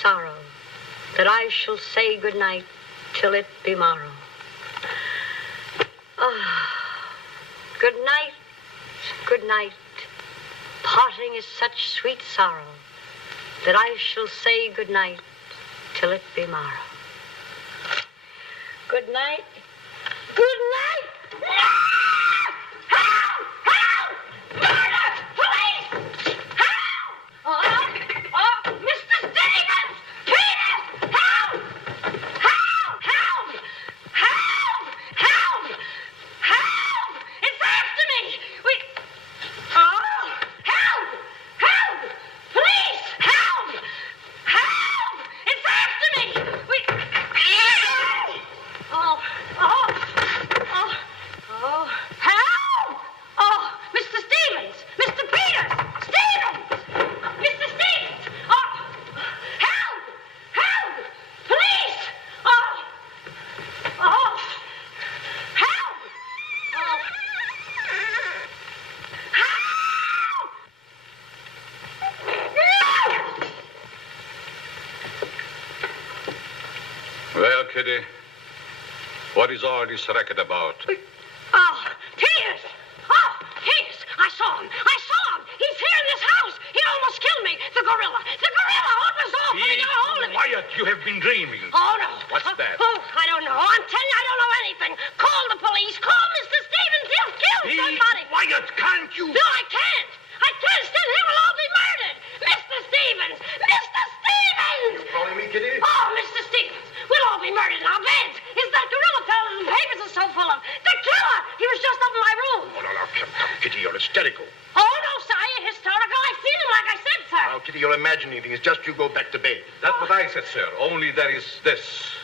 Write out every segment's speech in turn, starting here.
sorrow, that I shall say good night till it be morrow. Good night, good night. Parting is such sweet sorrow, that I shall say good night till it be morrow. Good night. Good night. Help! Help! Murder! Police! Help! Mr. Stevens! Peters! Help! Help! Help! Help! Help! Help! It's after me! Help! Help! Police! Help! Help! It's after me! Help! Oh, Mr. Stevens! Mr. Peters! Stevens! Mr. Stevens! Oh, help! Help! Police! Oh, help! Help! Well, Kitty, what is all this racket about? Peters! Oh, Peters! I saw him! He's here in this house! He almost killed me! The gorilla! What was all for me to get a hold of him? Quiet, you have been dreaming. Oh, no. What's that? Oh, I don't know. I'm telling you, I don't know anything. Call the police. Call Mr. Stevens. He'll kill somebody. Quiet, can't you? No, I can't. Instead, he will all be murdered. Mr. Stevens! Mr. Stevens! You calling me, Kitty? Oh, Mr. Stevens, we'll all be murdered in our beds. Is that gorilla fellow the papers are so full of? The killer! He was just up in my room. Oh, no, come, Kitty, you're hysterical. Oh, no, sir, you're hysterical. I feel him like I said, sir. Now, Kitty, you're imagining things. Just you go back to bed. That's what I said, sir. Only there is this.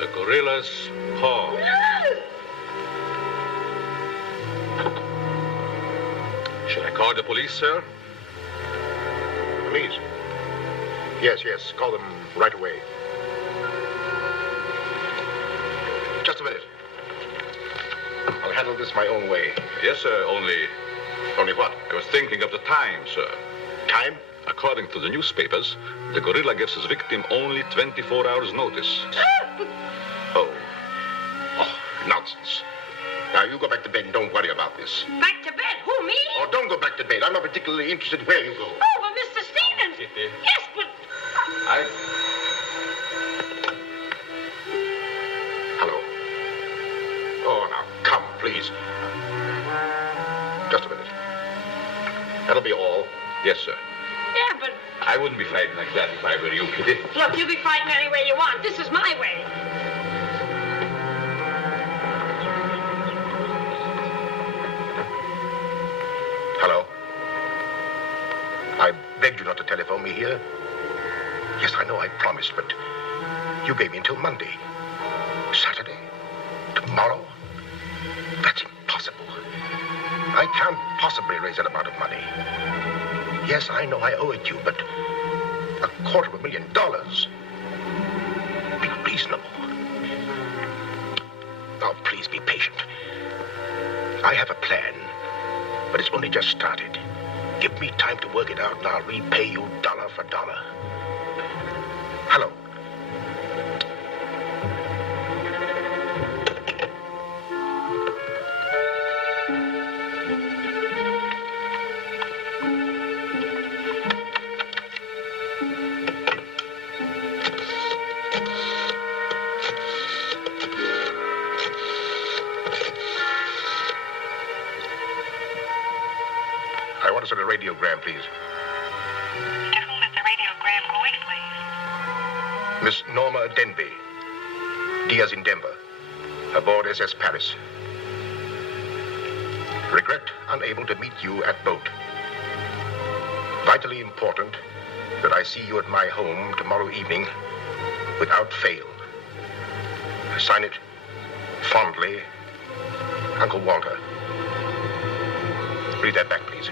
The gorilla's paw. Should I call the police, sir? Police? Yes, call them right away. Just a minute. I'll handle this my own way. Yes, sir, only what? I was thinking of the time, sir. Time? According to the newspapers, the gorilla gives his victim only 24 hours' notice. Oh, nonsense. Now, you go back to bed and don't worry about this. Back to bed? Who, me? Oh, don't go back to bed. I'm not particularly interested where you go. Oh, but Mr. Stevens. Kitty. Yes, but... Hello. Oh, now, come, please. Just a minute. That'll be all. Yes, sir. Yeah, but... I wouldn't be fighting like that if I were you, Kitty. Look, you be fighting any way you want. This is my way. Hello. I begged you not to telephone me here. Yes, I know I promised, but you gave me until Monday. Saturday? Tomorrow? That's impossible. I can't possibly raise that amount of money. Yes, I know I owe it you, but $250,000. Be reasonable. Now, please be patient. I have a plan, but it's only just started. Give me time to work it out, and I'll repay you dollar for dollar. Hello. I want to send a radiogram, please. To whom is the radiogram going, please? Miss Norma Denby. Diaz in Denver. Aboard SS Paris. Regret unable to meet you at boat. Vitally important that I see you at my home tomorrow evening without fail. Sign it, fondly, Uncle Walter. Read that back, please.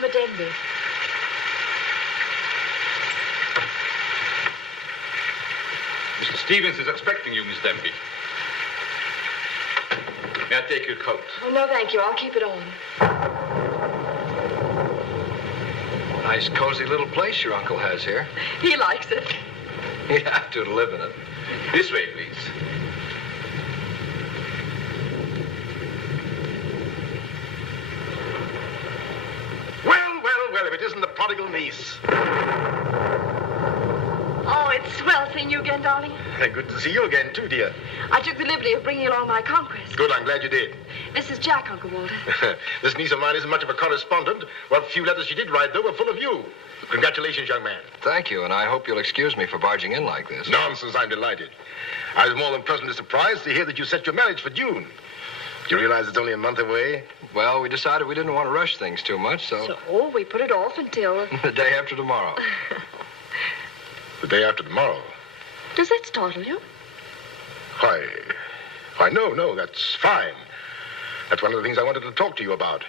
Norma Denby. Mr. Stevens is expecting you, Miss Denby. May I take your coat? Oh, no, thank you. I'll keep it on. Nice, cozy little place your uncle has here. He likes it. He'd have to live in it. This way, please. Well, if it isn't the prodigal niece. Oh, it's swell seeing you again, darling. Good to see you again, too, dear. I took the liberty of bringing along my conquest. Good, I'm glad you did. This is Jack, Uncle Walter. This niece of mine isn't much of a correspondent. What few letters she did write, though, were full of you. Congratulations, young man. Thank you, and I hope you'll excuse me for barging in like this. Nonsense, I'm delighted. I was more than pleasantly surprised to hear that you set your marriage for June. Do you realize it's only a month away? Well, we decided we didn't want to rush things too much, so We put it off until... the day after tomorrow. The day after tomorrow. Does that startle you? Why, no, that's fine. That's one of the things I wanted to talk to you about.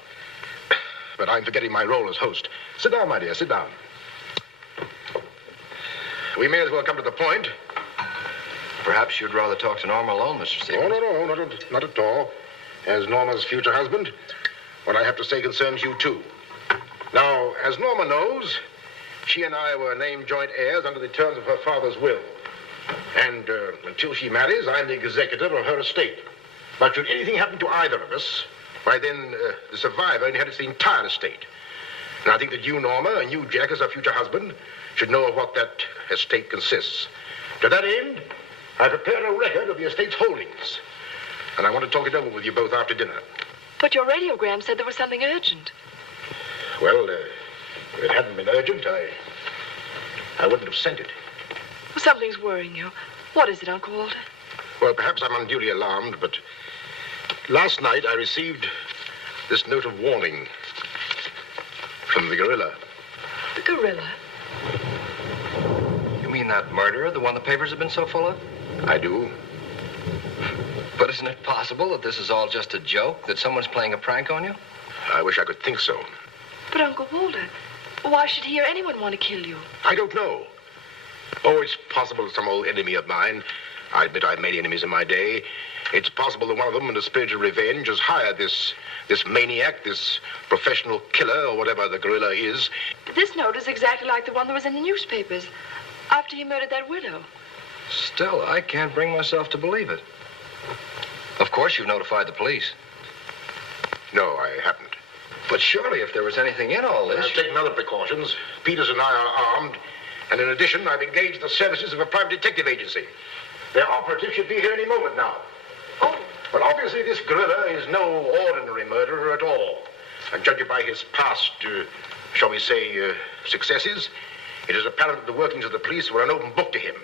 But I'm forgetting my role as host. Sit down, my dear, sit down. We may as well come to the point. Perhaps you'd rather talk to Norma alone, Mr. Stevens. Oh, no, not at all. As Norma's future husband, what I have to say concerns you, too. Now, as Norma knows, she and I were named joint heirs under the terms of her father's will. And until she marries, I'm the executor of her estate. But should anything happen to either of us, why then the survivor inherits the entire estate. And I think that you, Norma, and you, Jack, as her future husband, should know of what that estate consists. To that end, I prepared a record of the estate's holdings. And I want to talk it over with you both after dinner. But your radiogram said there was something urgent. Well, if it hadn't been urgent, I wouldn't have sent it. Well, something's worrying you. What is it, Uncle Walter? Well, perhaps I'm unduly alarmed, but last night I received this note of warning from the gorilla. The gorilla? You mean that murderer, the one the papers have been so full of? I do. But isn't it possible that this is all just a joke, that someone's playing a prank on you? I wish I could think so. But, Uncle Walter, why should he or anyone want to kill you? I don't know. Oh, it's possible that some old enemy of mine, I admit I've many enemies in my day, it's possible that one of them, in the spirit of revenge, has hired this maniac, this professional killer, or whatever the gorilla is. But this note is exactly like the one that was in the newspapers after he murdered that widow. Still, I can't bring myself to believe it. Of course, you've notified the police. No, I haven't. But surely, if there was anything in all this... I've taken other precautions. Peters and I are armed. And in addition, I've engaged the services of a private detective agency. Their operative should be here any moment now. Oh. But obviously, this gorilla is no ordinary murderer at all. And judging by his past, shall we say, successes, it is apparent that the workings of the police were an open book to him.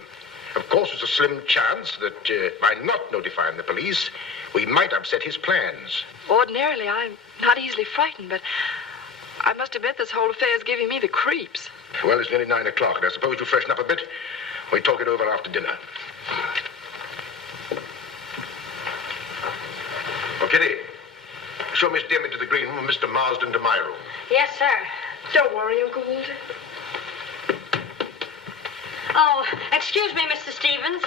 Of course, there's a slim chance that by not notifying the police, we might upset his plans. Ordinarily, I'm not easily frightened, but I must admit this whole affair is giving me the creeps. Well, it's nearly 9 o'clock, and I suppose you freshen up a bit. We talk it over after dinner. Oh, Kitty, show Miss Denby to the green room and Mr. Marsden to my room. Yes, sir. Don't worry, Uncle Walter. Oh, excuse me, Mr. Stevens.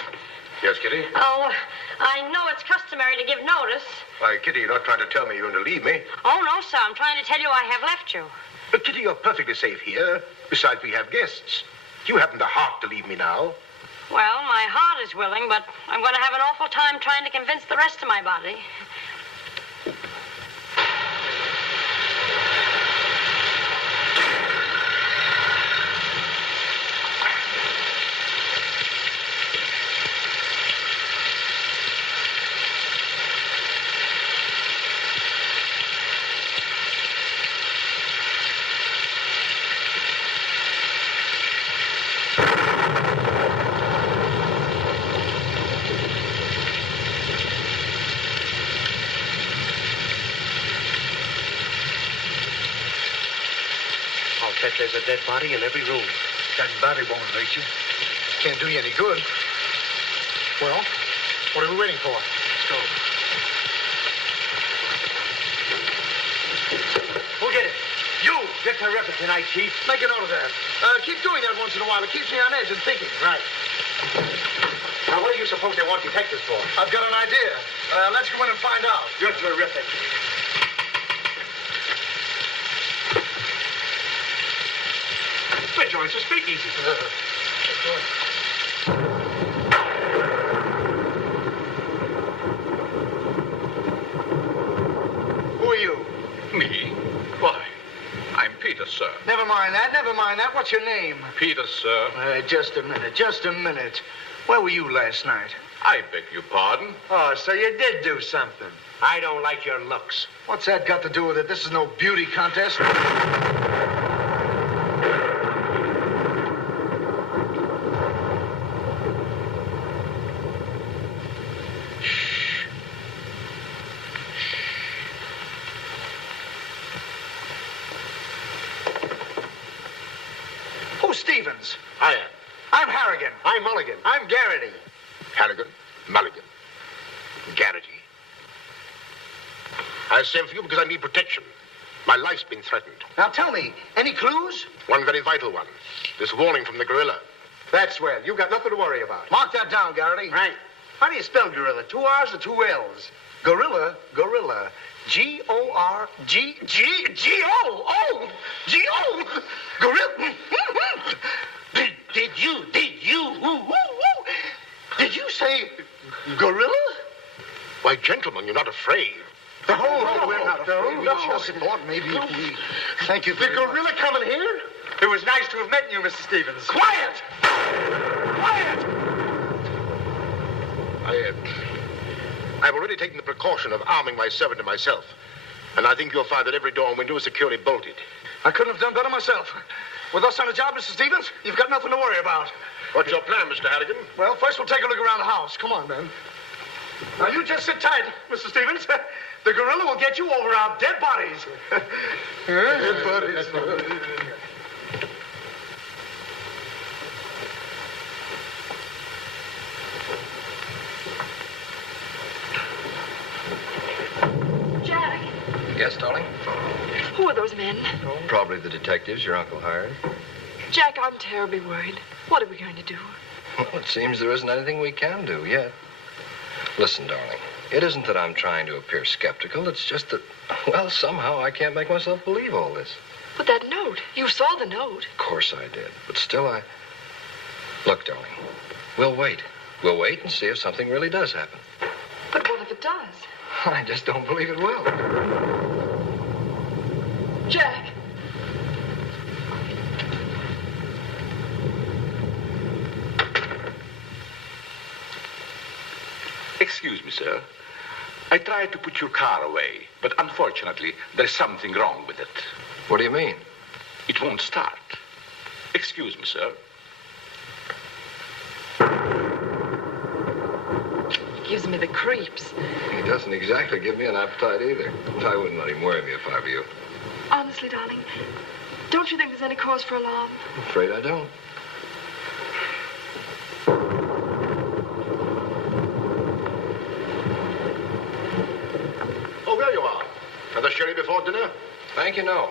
Yes, Kitty? Oh, I know it's customary to give notice. Why, Kitty, you're not trying to tell me you're going to leave me. Oh, no, sir. I'm trying to tell you I have left you. But, Kitty, you're perfectly safe here. Besides, we have guests. You haven't the heart to leave me now. Well, my heart is willing, but I'm going to have an awful time trying to convince the rest of my body. Bet there's a dead body in every room. That body won't hurt you. Can't do you any good. Well, what are we waiting for? Let's go. Who did it? You! You're terrific tonight, Chief. Make a note of that. Keep doing that once in a while. It keeps me on edge and thinking. Right. Now, what do you suppose they want detectives for? I've got an idea. Let's go in and find out. You're terrific. Hey, Joe, it's a speakeasy. Who are you? Me? Why? I'm Peter, sir. Never mind that. Never mind that. What's your name? Peter, sir. Just a minute. Just a minute. Where were you last night? I beg your pardon. Oh, so you did do something. I don't like your looks. What's that got to do with it? This is no beauty contest. Who's Stevens? I am. I'm Harrigan. I'm Mulligan. I'm Garrity. Harrigan, Mulligan, Garrity. I sent for you because I need protection. My life's been threatened. Now tell me, any clues? One very vital one. This warning from the gorilla. That's swell. You got nothing to worry about. Mark that down, Garrity. Right. How do you spell gorilla? 2 R's or 2 L's? Gorilla, gorilla. G-O-R-G, G-O, oh, G-O, gorilla. Did you say gorilla? Why, gentlemen, you're not afraid. Oh, we're not afraid. We just thought maybe if we... Thank you The very much. gorilla coming here? It was nice to have met you, Mr. Stevens. Quiet! Quiet! I've already taken the precaution of arming my servant and myself. And I think you'll find that every door and window is securely bolted. I couldn't have done better myself. With us on the job, Mr. Stevens, you've got nothing to worry about. What's your plan, Mr. Harrigan? Well, first we'll take a look around the house. Come on, man. Now, you just sit tight, Mr. Stevens. The gorilla will get you over our dead bodies. Dead bodies. Jack, Yes, darling? who are those men? Probably the detectives your uncle hired. Jack, I'm terribly worried. What are we going to do? Well, it seems there isn't anything we can do yet. Listen, darling, it isn't that I'm trying to appear skeptical. It's just that, well, somehow I can't make myself believe all this. But that note, you saw the note. Of course I did, but still Look, darling, we'll wait. We'll wait and see if something really does happen. But what if it does? I just don't believe it will. Jack. Excuse me, sir. I tried to put your car away, but unfortunately, there's something wrong with it. What do you mean? It won't start. Excuse me, sir. Gives me the creeps. He doesn't exactly give me an appetite either. I wouldn't let him worry me if I were you. Honestly, darling, don't you think there's any cause for alarm? I'm afraid I don't. Oh, there you are. Another sherry before dinner? Thank you, no.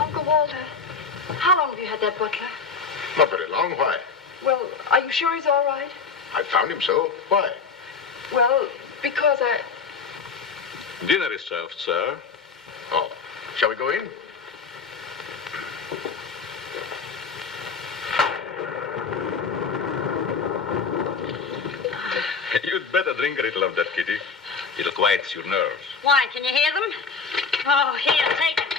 Uncle Walter, how long have you had that butler? Not very long. Why? Well, are you sure he's all right? I found him so. Why? Well, because I... Dinner is served, sir. Oh, shall we go in? You'd better drink a little of that, Kitty. It'll quiet your nerves. Why, can you hear them? Oh, here, take it.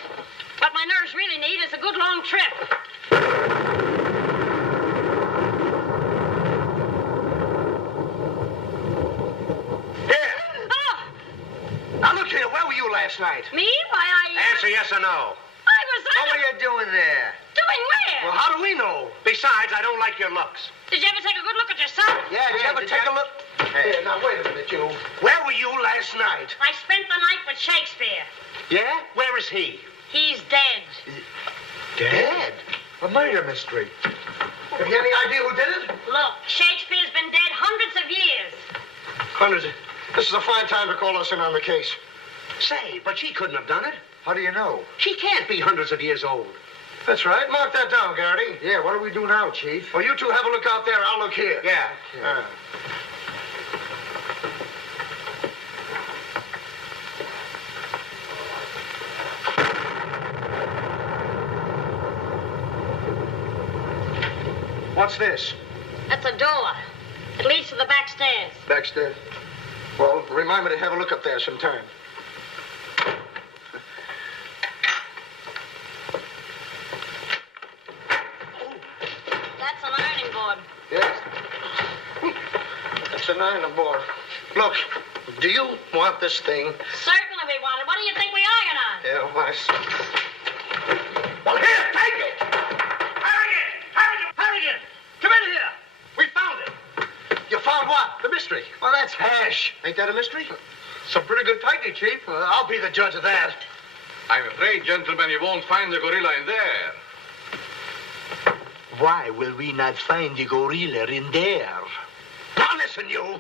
What my nerves really need is a good long trip. Now, look here, where were you last night? Me? Why, Answer yes or no. I was... What were you doing there? Doing where? Well, how do we know? Besides, I don't like your looks. Did you ever take a good look at yourself? Yeah, did you ever take a look? Hey, now, wait a minute, you. Where were you last night? I spent the night with Shakespeare. Yeah? Where is he? He's dead. Dead? A murder mystery. Have you any idea who did it? Look, Shakespeare's been dead hundreds of years. Hundreds. This is a fine time to call us in on the case. Say, but she couldn't have done it. How do you know? She can't be hundreds of years old. That's right. Mark that down, Garrity. Yeah, what do we do now, Chief? Well, you two have a look out there. I'll look here. Yeah. What's this? That's a door. It leads to the back stairs. Backstairs. Well, remind me to have a look up there sometime. That's an ironing board. Yes. That's an iron board. Look, do you want this thing? Certainly we want it. What do you think we iron on? Yeah, well, I see. Well, here, take it! Harrigan! Come in here! We found it. You found what? The mystery. Well, that's hash. Ain't that a mystery? Some pretty good tightly, Chief. I'll be the judge of that. I'm afraid, gentlemen, you won't find the gorilla in there. Why will we not find the gorilla in there? Now listen, you.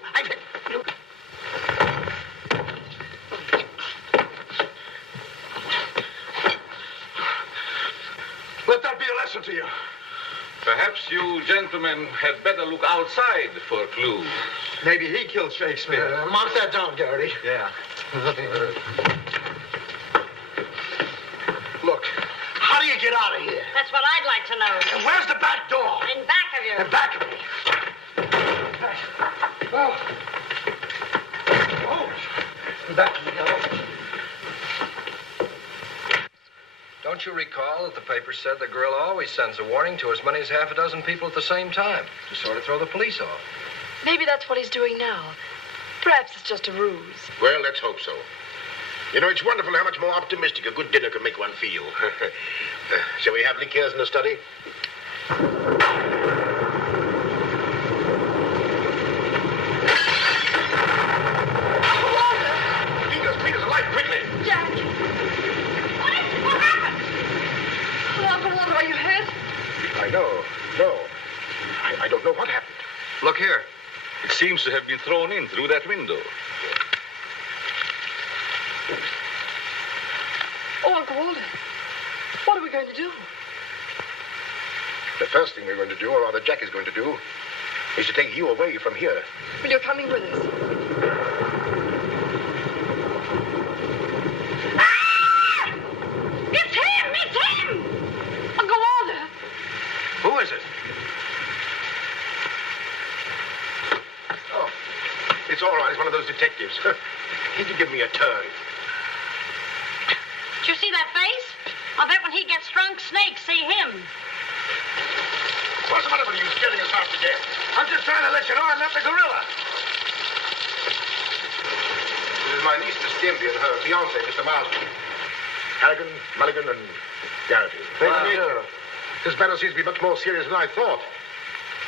Let that be a lesson to you. Perhaps you gentlemen had better look outside for clues. Maybe he killed Shakespeare. Mark that down, Garrity. Yeah. Look, how do you get out of here? That's what I'd like to know. And where's the back door? In back of you. In back of me. Oh. In back of me now. Don't you recall that the paper said the gorilla always sends a warning to as many as half a dozen people at the same time to sort of throw the police off? Maybe that's what he's doing now. Perhaps it's just a ruse. Well, let's hope so. You know, it's wonderful how much more optimistic a good dinner can make one feel. Shall we have liqueurs in the study? Peter's alive, quickly! Jack! What is it? What happened? Well, Uncle Walter, are you hurt? I know. No. I don't know what happened. Look here. It seems to have been thrown in through that window. Oh, Uncle Walter. What are we going to do? The first thing we're going to do, or rather Jack is going to do, is to take you away from here. Well, you're coming with us. Ah! It's him! It's him! Uncle Walter! Who is it? Oh, it's all right. It's one of those detectives. He can give me a turn. Did you see that face? I bet when he gets drunk, snakes see him. What's the matter with you scaring us half to death? I'm just trying to let you know I'm not the gorilla. This is my niece, Miss Stimpy, and her fiancé, Mr. Marsden. Harrigan, Mulligan, and Garrity. This matter seems to be much more serious than I thought.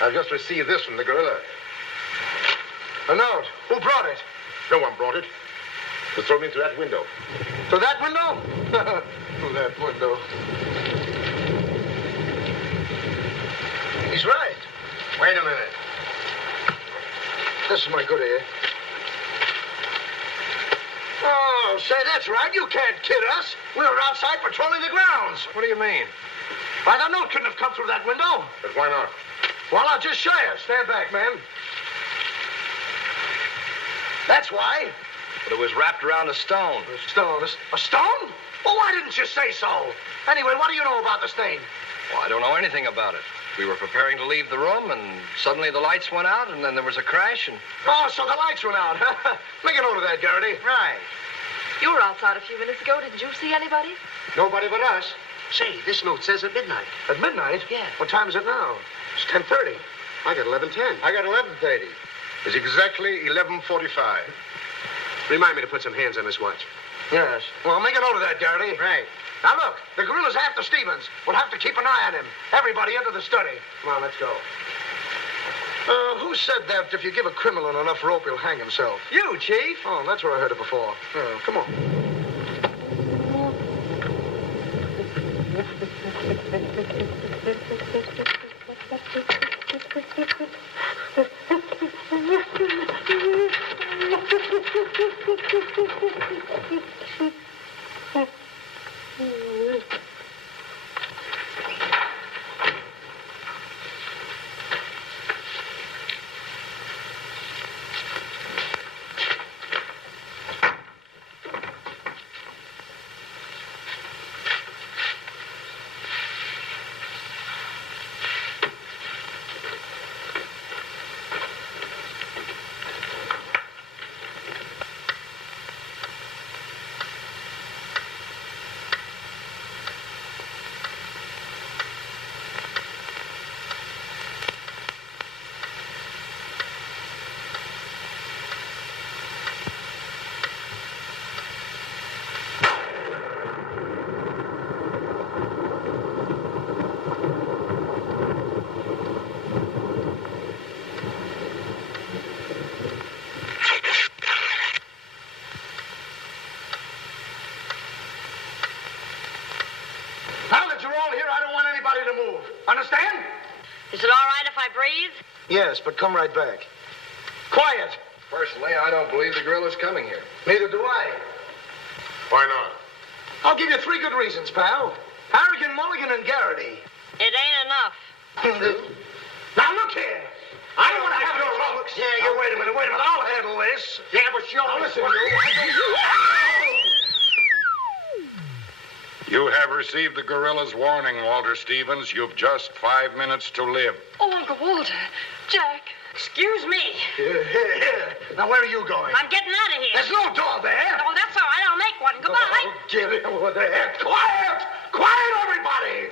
I've just received this from the gorilla. A note. Who brought it? No one brought it. It was thrown in through that window. Through that window? Through that window. He's right. Wait a minute. This is my good ear. Oh, say, that's right. You can't kid us. We were outside patrolling the grounds. What do you mean? Why, that note couldn't have come through that window. But why not? Well, I'll just show you. Stand back, man. That's why. But it was wrapped around a stone. A stone? A stone? Well, why didn't you say so? Anyway, what do you know about the stain? Well, I don't know anything about it. We were preparing to leave the room, and suddenly the lights went out, and then there was a crash, and... Oh, so the lights went out. Make a note of that, Garrity. Right. You were outside a few minutes ago. Didn't you see anybody? Nobody but us. Say, this note says at midnight. At midnight? Yeah. What time is it now? It's 10:30. I got 11:10. I got 11:30. It's exactly 11:45. Remind me to put some hands on this watch. Yes. Well, make a note of that, Garrity. Right. Now, look, the gorilla's after Stevens. We'll have to keep an eye on him. Everybody into the study. Come on, let's go. Who said that if you give a criminal enough rope, he'll hang himself? You, Chief. Oh, that's where I heard it before. Come on. Now that you're all here, I don't want anybody to move. Understand? Is it all right if I breathe? Yes, but come right back. Quiet. Personally, I don't believe the gorilla's coming here. Neither do I. Why not? I'll give you 3 good reasons, pal. Harrigan, Mulligan, and Garrity. It ain't enough. Now look here. I don't want to have your troubles. Yeah, wait a minute. I'll handle this. Yeah, but sure. Now listen, You have received the gorilla's warning, Walter Stevens. You've just 5 minutes to live. Oh, Uncle Walter. Jack. Excuse me. Here. Now, where are you going? I'm getting out of here. There's no door there. Oh, that's all right. I'll make one. Goodbye. Oh, get it over there. Quiet! Quiet, everybody!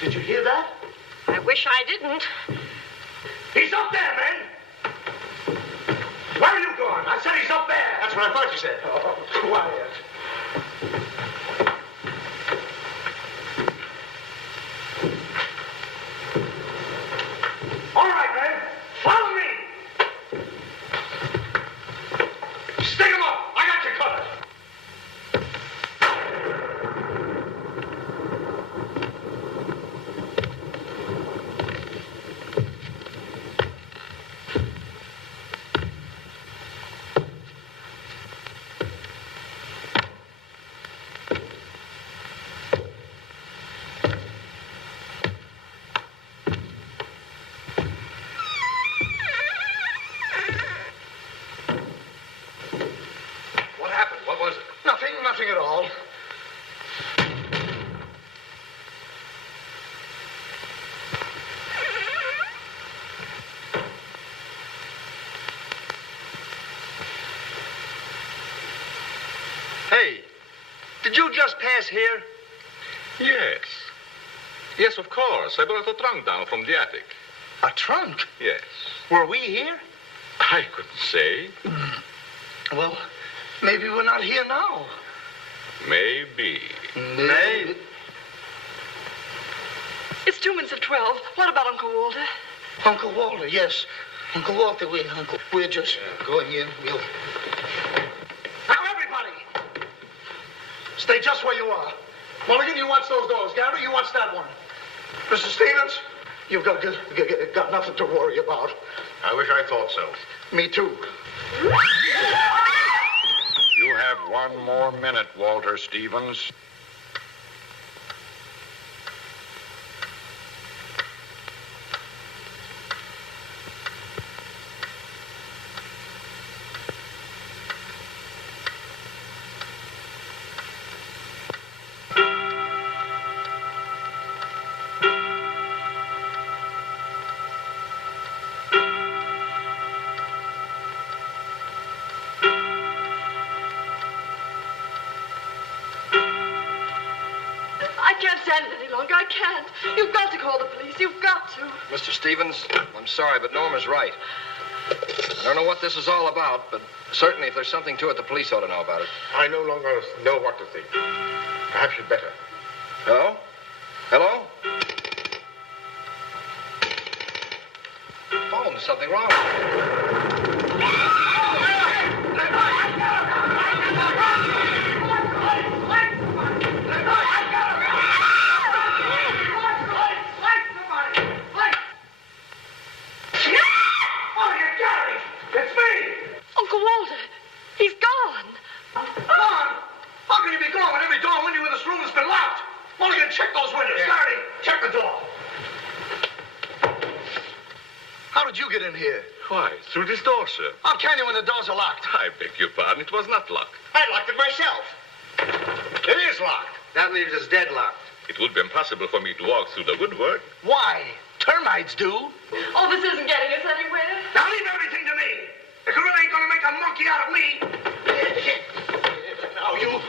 Did you hear that? I wish I didn't. He's up there, men! Where are you going? I said he's up there. That's what I thought you said. Oh, quiet. All right, men. Follow me. Stick him up. I got you covered. What happened? What was it? Nothing at all. Hey, did you just pass here? Yes. Yes, of course. I brought a trunk down from the attic. A trunk? Yes. Were we here? I couldn't say. Well, maybe we're not here now. Maybe. Maybe. It's 2 minutes of 12. What about Uncle Walter? Uncle Walter, yes. Uncle Walter, we're just going in. We'll... Now, everybody! Stay just where you are. Mulligan, you watch those doors. Gary, you watch that one. Mr. Stevens, you've got nothing to worry about. I wish I thought so. Me too. You have 1 more minute, Walter Stevens. Mr. Stevens, I'm sorry, but Norma's right. I don't know what this is all about, but certainly if there's something to it, the police ought to know about it. I no longer know what to think. Perhaps you'd better. Hello? Hello? Phone, there's something wrong. Uncle Walter, he's gone. Gone? How can you be gone when every door and window in this room has been locked? Mulligan, check those windows. Garrity, check the door. How did you get in here? Why, through this door, sir. How can you when the doors are locked? I beg your pardon, it was not locked. I locked it myself. It is locked. That leaves us deadlocked. It would be impossible for me to walk through the woodwork. Why? Termites do. Oh, this isn't getting us anywhere. Now leave everything to me. The gorilla ain't gonna make a monkey out of me. Now you.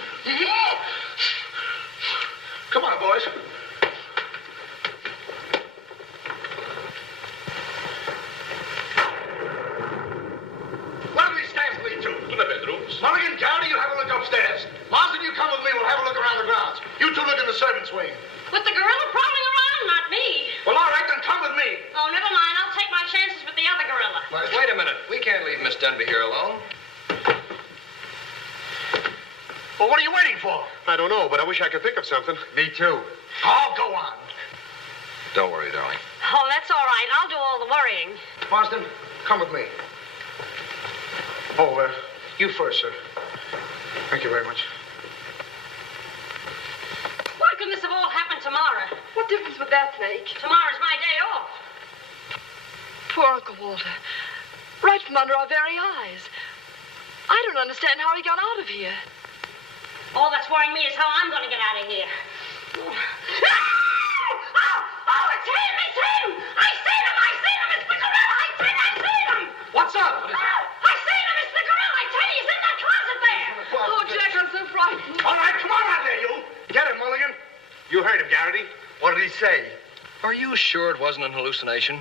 Come on, boys. Where do these stairs lead to? To the bedrooms. Mulligan, Garrity, you have a look upstairs. Marsden, you come with me. We'll have a look around the grounds. You two look in the servants' wing. With the gorilla prowling around, not me. Well, all right, then come with me. Oh, never mind. I'll take my chances with the other gorilla. Wait a minute. We can't leave Miss Denby here alone. Well, what are you waiting for? I don't know, but I wish I could think of something. Me too. Oh, go on. Don't worry, darling. Oh, that's all right. I'll do all the worrying. Marsden, come with me. Oh, you first, sir. Thank you very much. Why couldn't this have all happened tomorrow? What difference would that make? Tomorrow's my day off. Poor Uncle Walter. Right from under our very eyes. I don't understand how he got out of here. All that's worrying me is how I'm going to get out of here. Oh, it's him! It's him! I seen him! I seen him! It's the gorilla! I seen him! What's up? I seen him! It's the gorilla! I tell you, he's in that closet there! Oh, Jack, I'm so frightened. All right, come on out there, you. Get him, Mulligan. You heard him, Garrity. What did he say? Are you sure it wasn't an hallucination?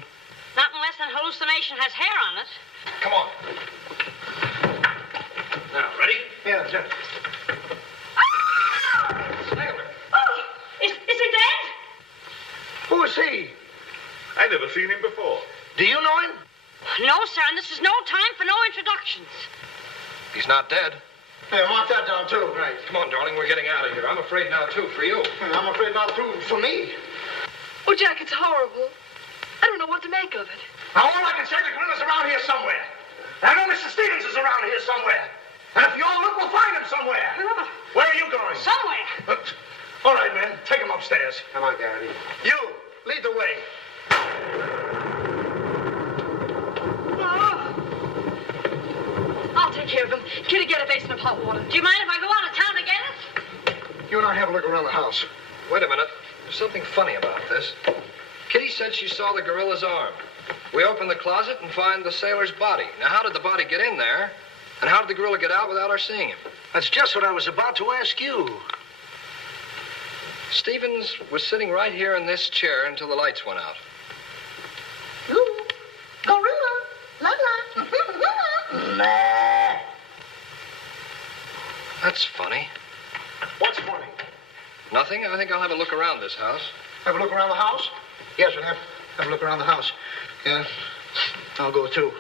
Not unless an hallucination has hair on it. Come on. Now, ready? Yeah, Jeff. Oh, is he dead? Who is he? I never seen him before. Do you know him? No, sir, and this is no time for no introductions. He's not dead. Yeah, mark that down, too. Right. Come on, darling, we're getting out of here. I'm afraid now, too, for you. I'm afraid not, too, for me. Oh, Jack, it's horrible. I don't know what to make of it. Now, all I can say, the gorilla's around here somewhere. I know Mr. Stevens is around here somewhere. And if you all look, we'll find him somewhere. Where are you going? Somewhere. All right, men, take him upstairs. Come on, Garrity. You, lead the way. I'll take care of him. Kitty, get a basin of hot water. Do you mind if I go out of town to get it? You and I have a look around the house. Wait a minute. There's something funny about this. Kitty said she saw the gorilla's arm. We open the closet and find the sailor's body. Now, how did the body get in there? And how did the gorilla get out without our seeing him? That's just what I was about to ask you. Stevens was sitting right here in this chair until the lights went out. You, gorilla, la la. Nah. That's funny. What's funny? Nothing. I think I'll have a look around this house. Have a look around the house? Yes, we'll have a look around the house. Yeah, I'll go too.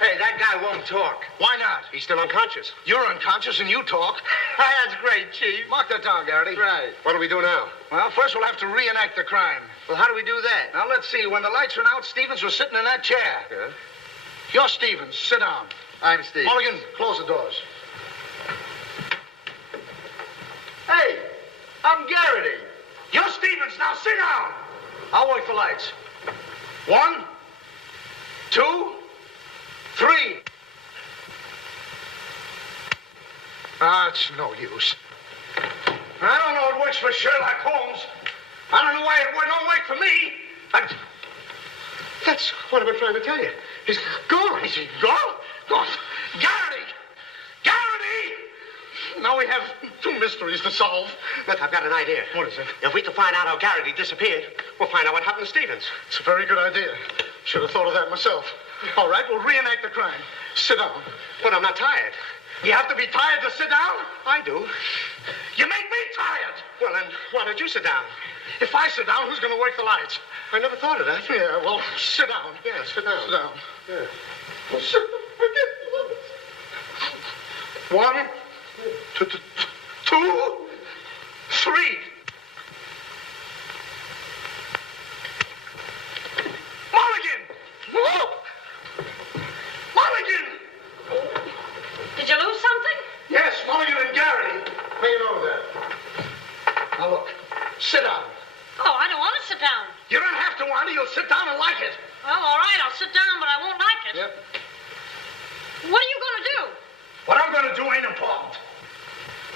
Hey, that guy won't talk. Why not? He's still unconscious. You're unconscious and you talk. That's great, Chief. Mark that down, Garrity. Right. What do we do now? Well, first we'll have to reenact the crime. Well, how do we do that? Now, let's see. When the lights went out, Stevens was sitting in that chair. Yeah? You're Stevens. Sit down. I'm Steve. Mulligan, close the doors. Hey, I'm Garrity. You're Stevens. Now sit down. I'll wait for lights. 1, 2, 3. It's no use. I don't know it works for Sherlock Holmes. I don't know why it don't work for me. That's what I've been trying to tell you. He's gone. Is he gone? Gone. Garrity! Garrity! now we have two mysteries to solve. Look, I've got an idea. What is it? If we can find out how Garrity disappeared, we'll find out what happened to Stevens. It's a very good idea. Should have thought of that myself. All right, we'll reenact the crime. Sit down. But I'm not tired. You have to be tired to sit down? I do. You make me tired. Well, then, why don't you sit down? If I sit down, who's going to work the lights? I never thought of that. Yeah, well, sit down. Yeah, sit down. Sit down. Yeah. Well, sit down. One, two, three. Mulligan! Mulligan! Did you lose something? Yes, Mulligan and Garrity. Make it over there. Now look, sit down. Oh, I don't want to sit down. You don't have to, Wanda. You'll sit down and like it. Well, all right, I'll sit down, but I won't like it. Yep. What are you going to do? What I'm going to do ain't important.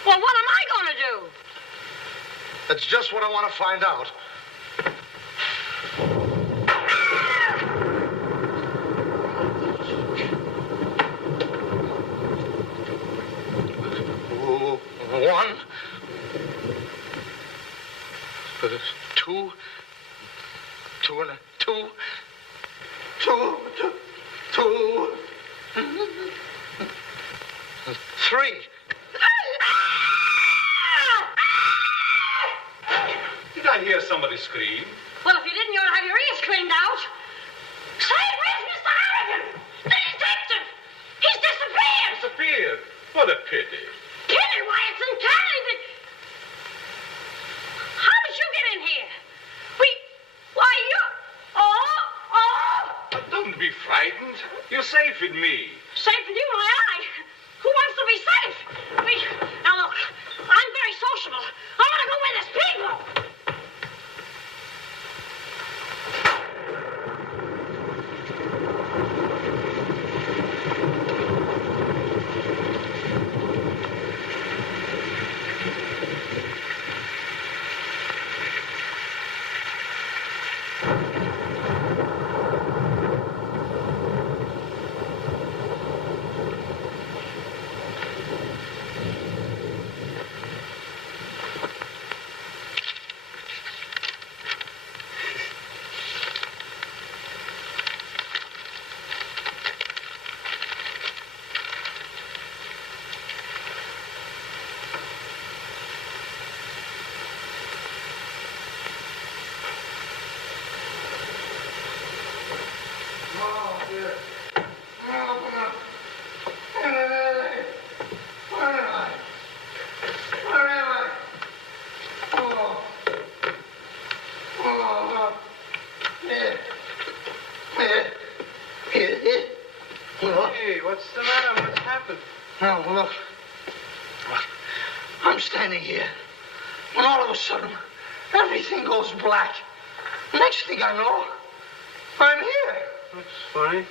Well, what am I going to do? That's just what I want to find out. One, two, three. Did I hear somebody scream? Well, if you didn't, you'll have your ears cleaned out. Say, where's Mr. Harrigan? The detective! He's disappeared! Disappeared? What a pity. Pity, why, it's uncanny. How did you get in here? Why, you... Oh! Don't be frightened. You're safe with me. Safe with you, why, who wants to be safe? Now, look, I'm very sociable. I want to go where there's people. Hey, what's the matter? What's happened? Oh, look. I'm standing here. When all of a sudden, everything goes black. Next thing I know, I'm here. That's funny.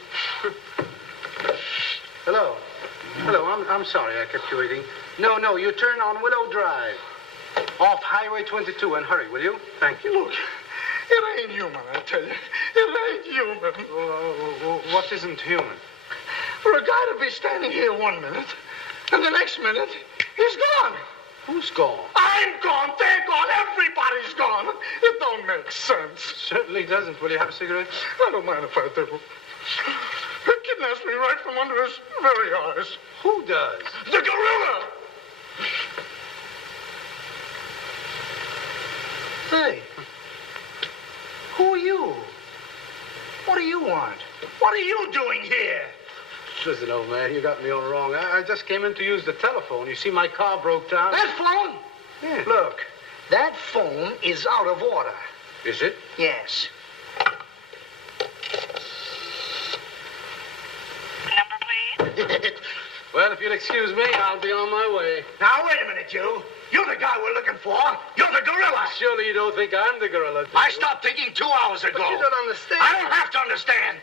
Hello. Hello, I'm sorry I kept you waiting. No, you turn on Willow Drive. Off Highway 22 and hurry, will you? Thank you. Look, it ain't human, I tell you. It ain't human. What isn't human? For a guy to be standing here 1 minute, and the next minute, he's gone. Who's gone? I'm gone. They're gone. Everybody's gone. It don't make sense. Certainly doesn't. Will you have a cigarette? I don't mind if I do. He kidnaps me right from under his very eyes. Who does? The gorilla! Hey, who are you? What do you want? What are you doing here? Listen, old man, you got me all wrong. I just came in to use the telephone. You see, my car broke down. That phone? Yeah. Look, that phone is out of order. Is it? Yes. Number, please. Well, if you'll excuse me, I'll be on my way. Now, wait a minute, you. You're the guy we're looking for. You're the gorilla. Surely you don't think I'm the gorilla, do I you? stopped thinking 2 hours ago. But you don't understand. I don't have to understand.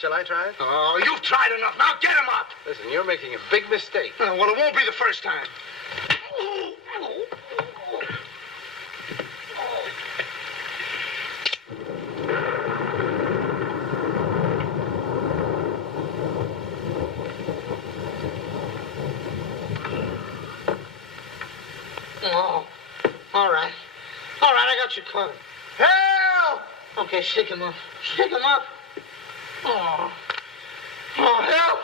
Shall I try it? Oh, you've tried enough. Now get him up. Listen, you're making a big mistake. Well, it won't be the first time. All right, I got you covered. Help! Okay, shake him up. Shake him up. Oh. Oh, help!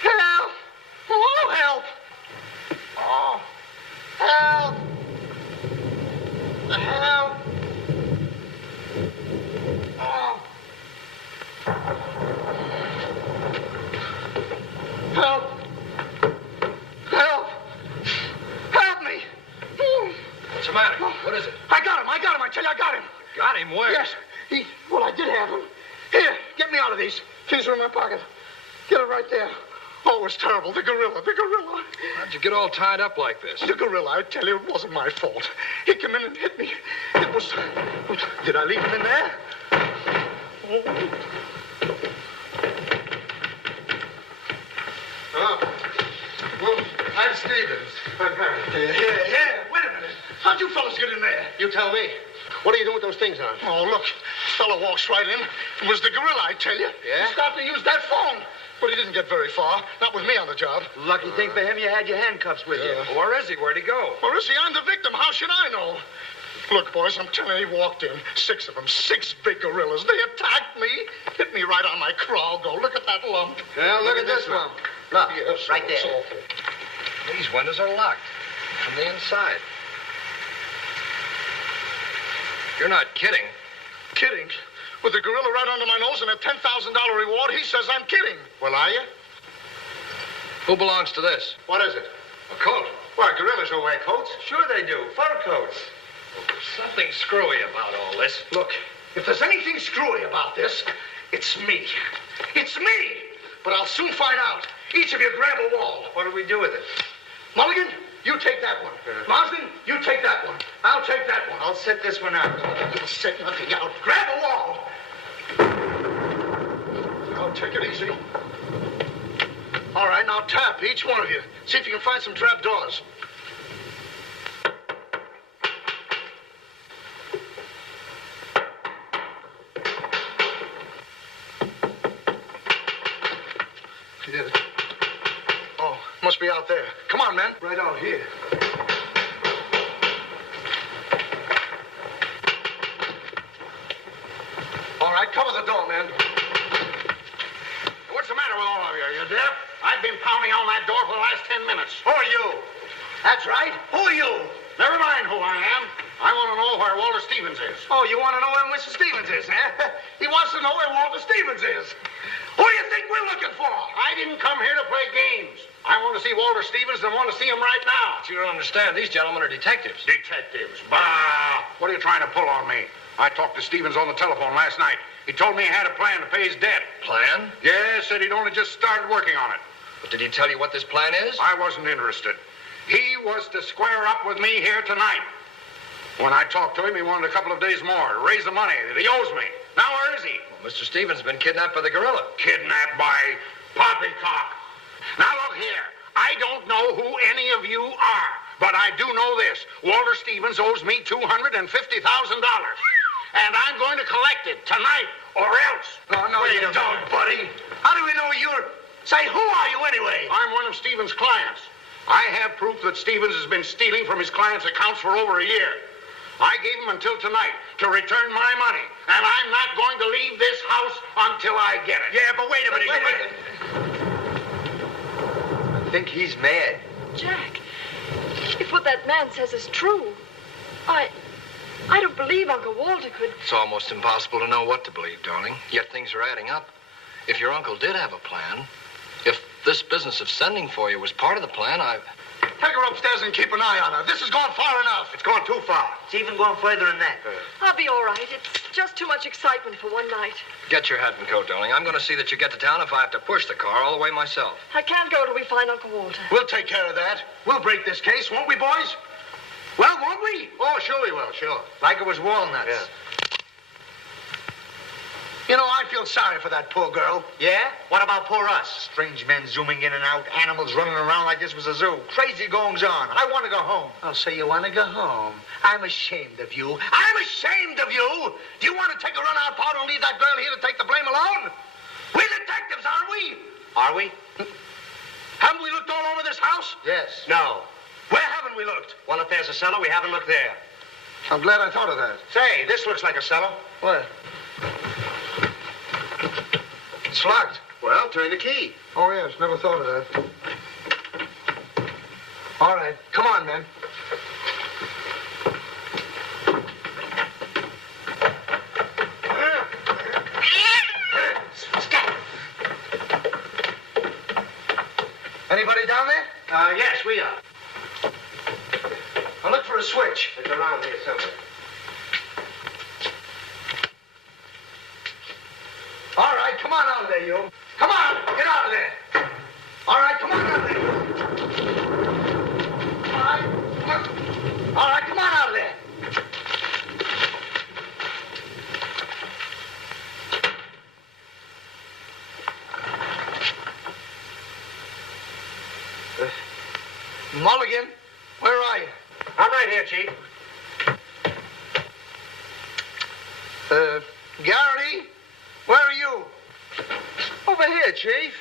Help! Oh, help! Oh, help! Help! Oh. Help! Help! Help me! What's the matter? What is it? I got him, I tell you, I got him. Got him? Where? Yes, well, I did have him. Here, get me out of these. Things are in my pocket. Get it right there. Oh, it was terrible. The gorilla. How'd you get all tied up like this? The gorilla, I tell you, it wasn't my fault. He came in and hit me. It was... Did I leave him in there? Oh. Well, I'm Stevens. I'm Harry. Here. Wait a minute. How'd you fellas get in there? You tell me. What are you doing with those things on? Oh, look. Fellow walks right in. It was the gorilla, I tell you. Yeah? He started to use that phone. But he didn't get very far. Not with me on the job. Lucky thing for him, you had your handcuffs with you. Where is he? Where'd he go? Where is he? I'm the victim. How should I know? Look, boys, I'm telling you, he walked in. 6 of them. 6 big gorillas. They attacked me. Hit me right on my crawl go. Look at that lump. Well, look at this lump. Look, Yes, right it's there. awful. These windows are locked from the inside. You're not kidding. Kidding? With the gorilla right under my nose and a $10,000 reward, he says I'm kidding. Well, are you? Who belongs to this? What is it? A coat. Well, gorillas don't wear coats. Sure they do. Fur coats. Something screwy about all this. Look, if there's anything screwy about this, it's me. It's me! But I'll soon find out. Each of you grab a wall. What do we do with it? Mulligan, you take that one. Marsden, you take that one. I'll take that one. I'll set this one out. You'll set nothing out. Grab a wall. Now, take it easy. All right, now tap, each one of you. See if you can find some trap doors. You did it. Oh, must be out there. Come on, man. Right out here. All right, cover the door, man. What's the matter with all of you? You deaf? I've been pounding on that door for the last 10 minutes. Who are you? That's right. Who are you? Never mind who I am. I want to know where Walter Stevens is. Oh, you want to know where Mr. Stevens is, huh? He wants to know where Walter Stevens is. Who do you think we're looking for? I didn't come here to play games. I want to see Walter Stevens and want to see him right now. But you don't understand. These gentlemen are detectives. Detectives? Bah! What are you trying to pull on me? I talked to Stevens on the telephone last night. He told me he had a plan to pay his debt. Plan? Yes, said he'd only just started working on it. But did he tell you what this plan is? I wasn't interested. He was to square up with me here tonight. When I talked to him, he wanted a couple of days more to raise the money that he owes me. Now, where is he? Well, Mr. Stevens has been kidnapped by the gorilla. Kidnapped by Poppycock. Now, look here. I don't know who any of you are, but I do know this. Walter Stevens owes me $250,000. And I'm going to collect it tonight, or else. No, you don't, buddy. How do we know you're... Say, who are you anyway? I'm one of Stevens' clients. I have proof that Stevens has been stealing from his clients' accounts for over a year. I gave him until tonight to return my money, and I'm not going to leave this house until I get it. Yeah, but wait a minute. I think he's mad. Jack, if what that man says is true, I don't believe Uncle Walter could... It's almost impossible to know what to believe, darling. Yet things are adding up. If your uncle did have a plan, if this business of sending for you was part of the plan, Take her upstairs and keep an eye on her. This has gone far enough. It's gone too far. It's even gone further than that. I'll be all right. It's just too much excitement for one night. Get your hat and coat, darling. I'm going to see that you get to town if I have to push the car all the way myself. I can't go till we find Uncle Walter. We'll take care of that. We'll break this case, won't we, boys? Well, won't we? Oh, sure we will, sure. Like it was walnuts. Yeah. You know, I feel sorry for that poor girl. Yeah? What about poor us? Strange men zooming in and out, animals running around like this was a zoo. Crazy goings on. I want to go home. Oh, so you want to go home? I'm ashamed of you. I'm ashamed of you! Do you want to take a run out part and leave that girl here to take the blame alone? We're detectives, aren't we? Are we? Haven't we looked all over this house? Yes. No. Where haven't we looked? Well, if there's a cellar, we haven't looked there. I'm glad I thought of that. Say, this looks like a cellar. What? It's locked. Well, turn the key. Oh, yes. Never thought of that. All right. Come on, then. Anybody down there? Yes, we are. I'll look for a switch. It's around here somewhere. All right, come on out of there, you. Come on, get out of there. All right, come on out of there. All right, come on. All right, come on out of there. Mulligan, where are you? I'm right here, Chief. Garrity, where are you? Over here, Chief.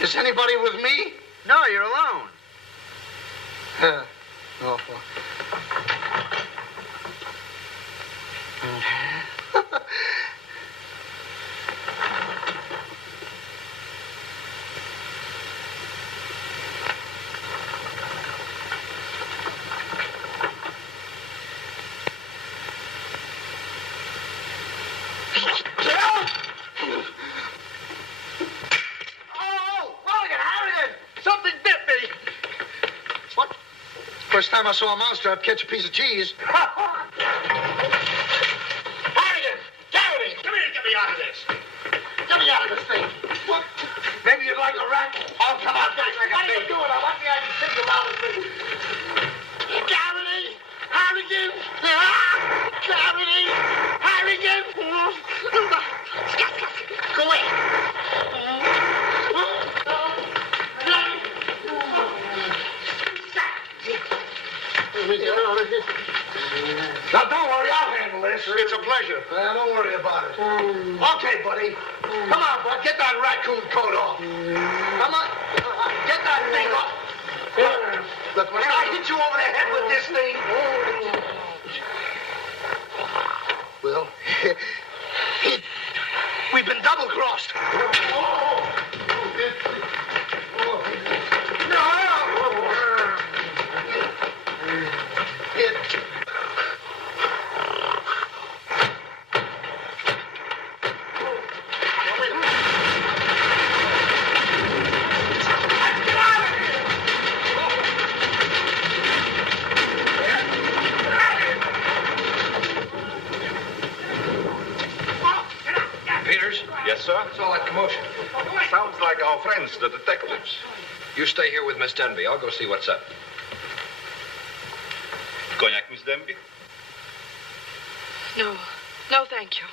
Is anybody with me? No, you're alone. Oh. First time I saw a mousetrap catch a piece of cheese. Harrigan! Garrity! Come here and get me out of this. Get me out of this thing. What? Maybe you'd like a rat? Oh, come on, guys. What are you doing? I want me to think about this thing. Garrity! Harrigan! Garrity! Harrigan! Go away. Now, don't worry, I'll handle this. It's a pleasure. Don't worry about it. Okay, buddy. Come on, bud. Get that raccoon coat off. Come on. Get that thing off. Look, when I hit you over the head with this thing... Well, we've been double-crossed. Yes, sir? What's all that commotion? Sounds like our friends, the detectives. You stay here with Miss Denby. I'll go see what's up. Cognac, Miss Denby? No. No, thank you.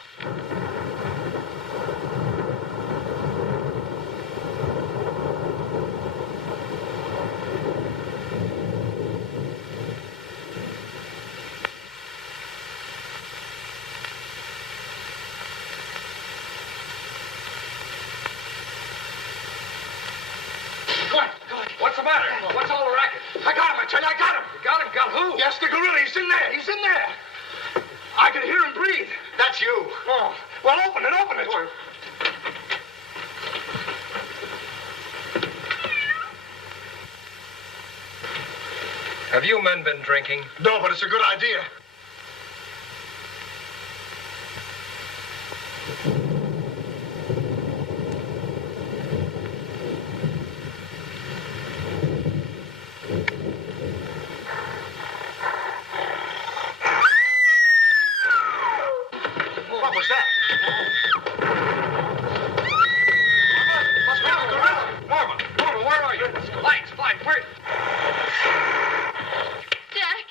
What's the matter? What's all the racket? I got him, I tell you, I got him. You got him? Got who? Yes, the gorilla. He's in there. He's in there. I can hear him breathe. That's you. Oh, well, open it, open it. Have you men been drinking? No, but it's a good idea. What was that? Norma, where are you? Lights, where? Jack!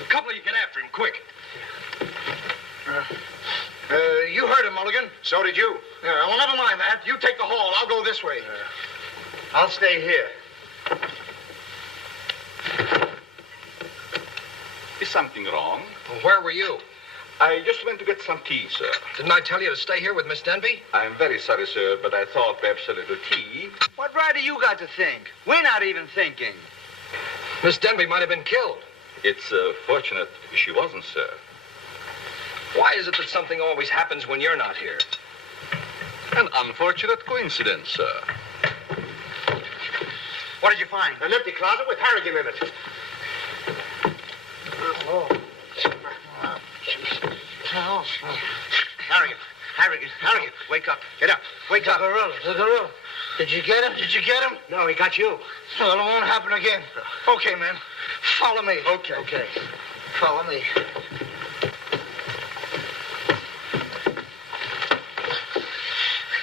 A couple of you get after him, quick. You heard him, Mulligan. So did you. Yeah, well, never mind that. You take the hall. I'll go this way. I'll stay here. Is something wrong? Well, where were you? I just went to get some tea, sir. Didn't I tell you to stay here with Miss Denby? I'm very sorry, sir, but I thought perhaps a little tea. What right do you got to think? We're not even thinking. Miss Denby might have been killed. It's fortunate she wasn't, sir. Why is it that something always happens when you're not here? An unfortunate coincidence, sir. What did you find? An empty closet with Harrigan in it. Oh. Harrigan, wake up. Get up. Wake up. The gorilla. Did you get him? No, he got you. Well, it won't happen again. Okay, man. Follow me. Okay. Follow me.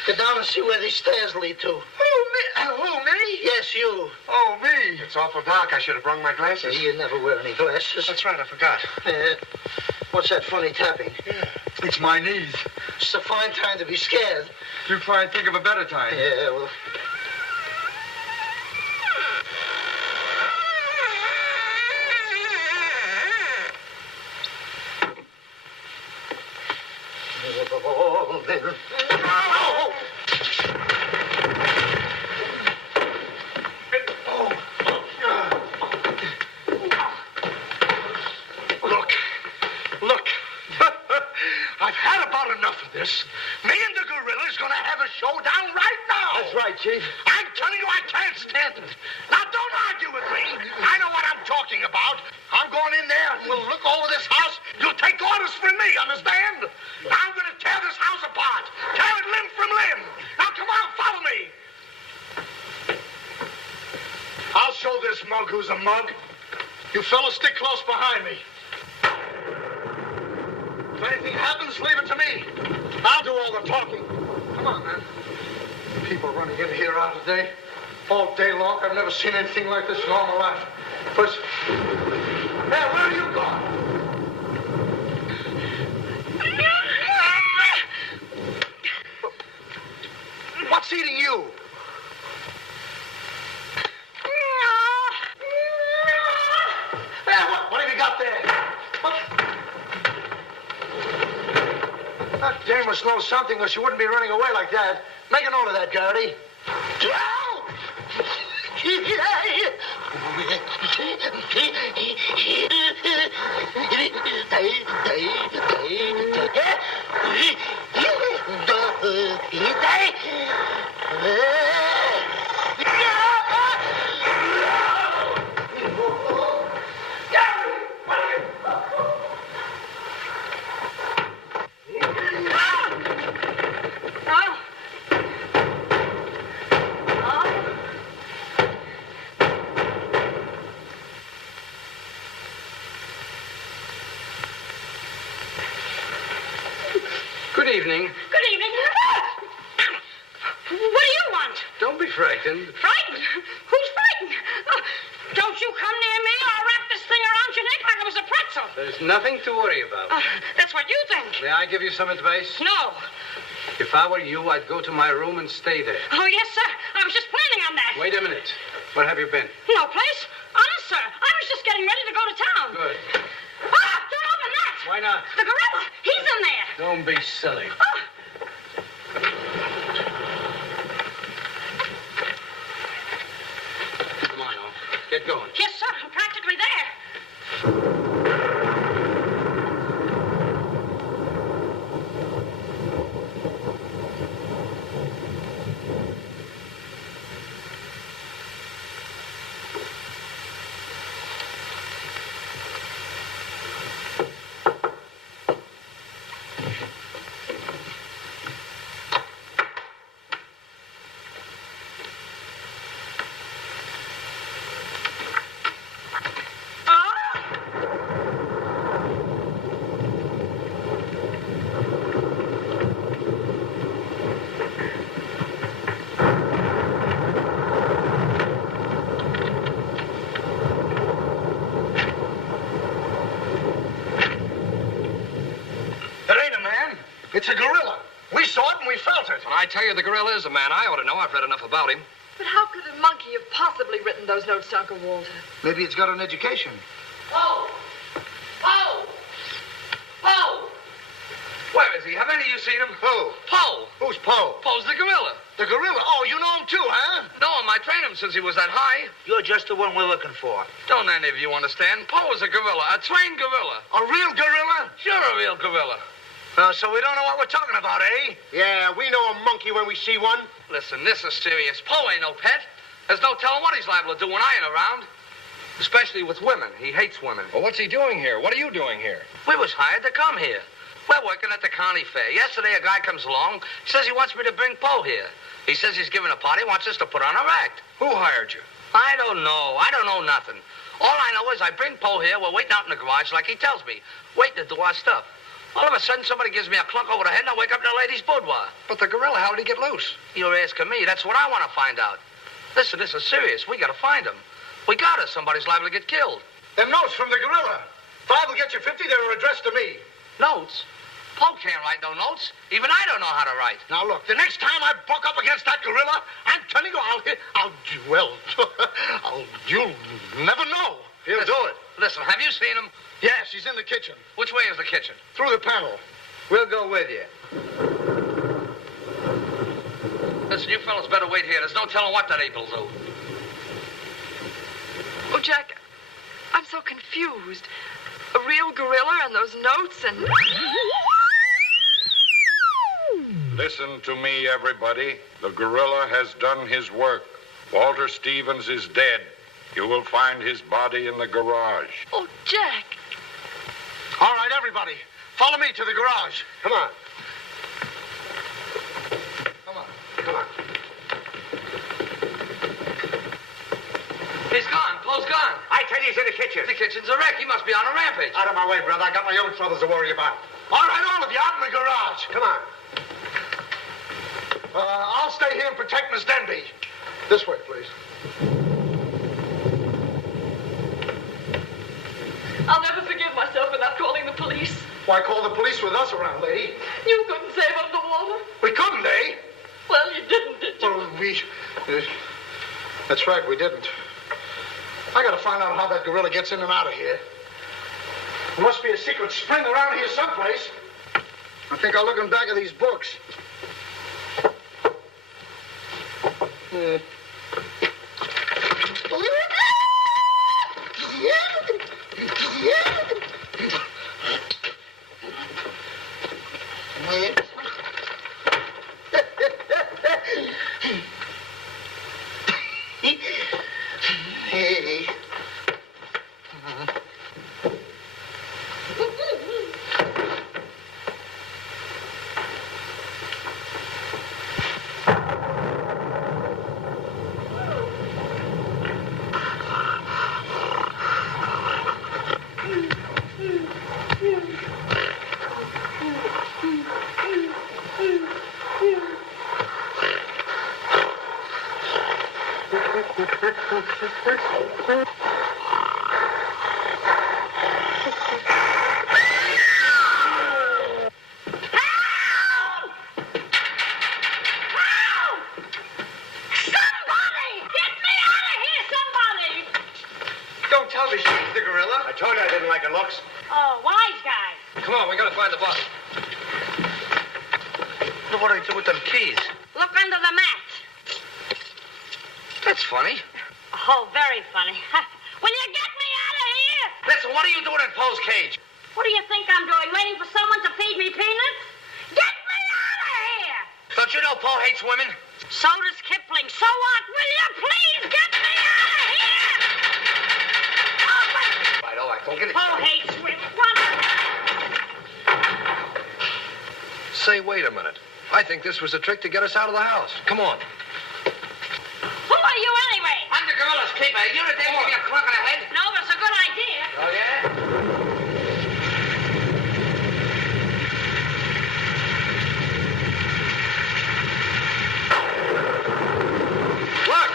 Get down and see where these stairs lead to. Who, me? Yes, you. Oh, me. It's awful dark. I should have brought my glasses. You never wear any glasses. That's right, I forgot. What's that funny tapping? Yeah. It's my knees. It's a fine time to be scared. You try and think of a better time. Yeah, well... Look. I've had about enough of this. Me and the gorilla's gonna have a showdown right now. That's right, Chief. I'm telling you, I can't stand it. Now, don't argue with me. I know what I'm talking about. I'm going in there and we'll look over this house. You'll take orders from me, understand? I'm gonna tear this house apart. Tear it limb from limb. Now, come on, follow me. I'll show this mug who's a mug. You fellas stick close behind me. If anything happens, leave it to me. I'll do all the talking. Come on, man. People running in here out of day, all day long. I've never seen anything like this in all my life. First, hey, where are you going? What's eating you? Hey, what have you got there? That dame must know something or she wouldn't be running away like that. Make a note of that, Garrity. Good evening. Good evening. What do you want? Don't be frightened. Frightened? Who's frightened? Don't you come near me or I'll wrap this thing around your neck like it was a pretzel. There's nothing to worry about. That's what you think. May I give you some advice? No. If I were you, I'd go to my room and stay there. Oh, yes, sir. I was just planning on that. Wait a minute. Where have you been? No place. Honest, sir. I was just getting ready to go to town. Good. Don't open that. Why not? The gorilla. He's in there. Don't be silly. Come on, Al. Get going. Yes, sir. I'm practically there. It's a gorilla. We saw it and we felt it. When I tell you the gorilla is a man, I ought to know. I've read enough about him. But how could a monkey have possibly written those notes to Uncle Walter? Maybe it's got an education. Poe! Poe! Poe! Where is he? Have any of you seen him? Who? Poe. Who's Poe? Poe's the gorilla. The gorilla? Oh, you know him too, huh? No, I trained him, since he was that high. You're just the one we're looking for. Don't any of you understand? Poe is a gorilla, a trained gorilla. A real gorilla? Sure, a real gorilla. So we don't know what we're talking about, eh? Yeah, we know a monkey when we see one. Listen, this is serious. Poe ain't no pet. There's no telling what he's liable to do when I ain't around. Especially with women. He hates women. Well, what's he doing here? What are you doing here? We was hired to come here. We're working at the county fair. Yesterday, a guy comes along, says he wants me to bring Poe here. He says he's giving a party, wants us to put on our act. Who hired you? I don't know. I don't know nothing. All I know is I bring Poe here, we're waiting out in the garage like he tells me, waiting to do our stuff. All of a sudden, somebody gives me a clunk over the head and I wake up in a lady's boudoir. But the gorilla, how did he get loose? You're asking me. That's what I want to find out. Listen, this is serious. We got to find him. We got us. Somebody's liable to get killed. Them notes from the gorilla. If I will get you 50, they were addressed to me. Notes? Poe can't write no notes. Even I don't know how to write. Now, look, the next time I buck up against that gorilla, I'm telling you, you'll never know. He'll do it. Listen, have you seen him? Yes, he's in the kitchen. Which way is the kitchen? Through the panel. We'll go with you. Listen, you fellas better wait here. There's no telling what that ape'll do. Oh, Jack, I'm so confused. A real gorilla and those notes and... Listen to me, everybody. The gorilla has done his work. Walter Stevens is dead. You will find his body in the garage. Oh, Jack. All right, everybody. Follow me to the garage. Come on. Come on. He's gone. Poe's gone. I tell you, he's in the kitchen. The kitchen's a wreck. He must be on a rampage. Out of my way, brother. I got my own troubles to worry about. All right, all of you, out in the garage. Come on. I'll stay here and protect Miss Denby. This way, please. I'll never forgive myself for not calling the police. Why call the police with us around, lady? You couldn't save up the water. We couldn't, eh? Well, you didn't, did you? Well, that's right, we didn't. I gotta find out how that gorilla gets in and out of here. There must be a secret spring around here someplace. I think I'll look in back of these books. Hey. Don't tell me she's the gorilla. I told you I didn't like her looks. Oh, wise guy. Come on, we gotta find the body. What do I do with them keys? Look under the mat. That's funny. Oh, very funny. Will you get me out of here? Listen, what are you doing in Poe's cage? What do you think I'm doing? Waiting for someone to feed me peanuts? Get me out of here! Don't you know Poe hates women? So does Kipling. So what? Will you please get me out of here? All right, don't get it. Poe hates women. What? Say, wait a minute. I think this was a trick to get us out of the house. Come on. Who are you anyway? I'm the gorilla's keeper. You the day give me a clunk on the head? No, but it's a good idea. Oh, yeah? Look!